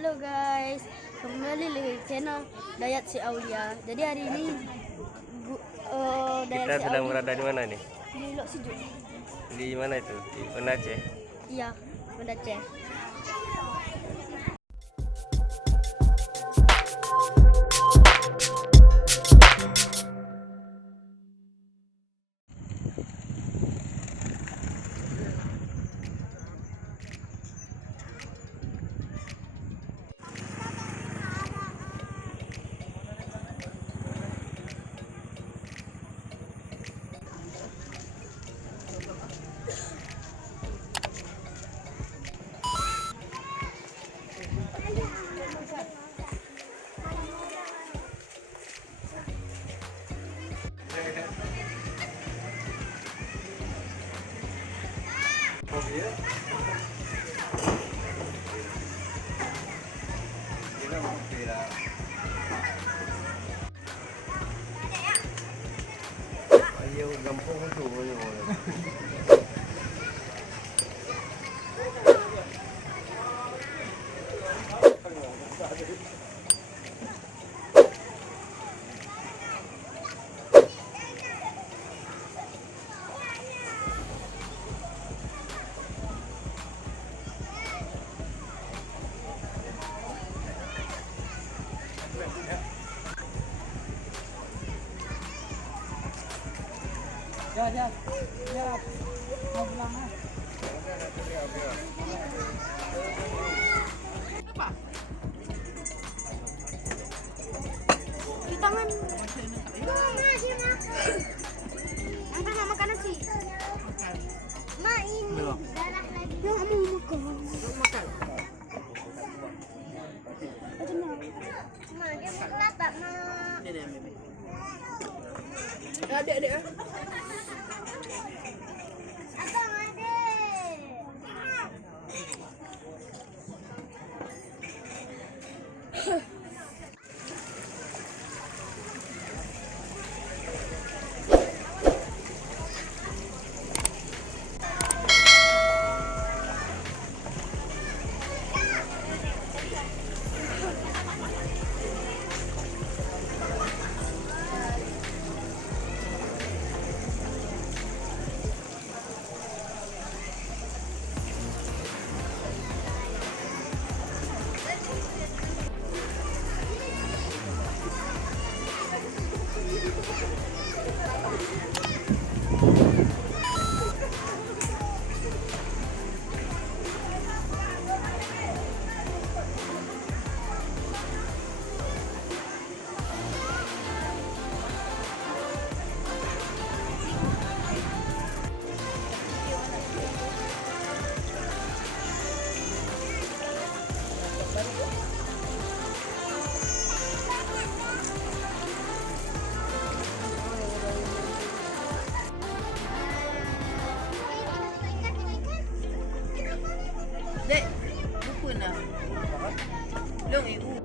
Halo guys, kembali lagi ke channel Dayat Si Aulia. Jadi hari ini Dayat Kita Si sedang Aulia berada di mana nih? di Lok Sejuk. Di mana itu? Di Banda Aceh. Iya, Banda Aceh. Ayo gampang tu. Ya, mau pulang ah. Apa? Cuci tangan. Angkat mau makan nasi. Ma ini Belum. darah lagi. Ya mau makan. Makan. Ma dia mau kelapa ma. Ini Mimi. Adik. Abang adik. Dek, buku na. Long iu.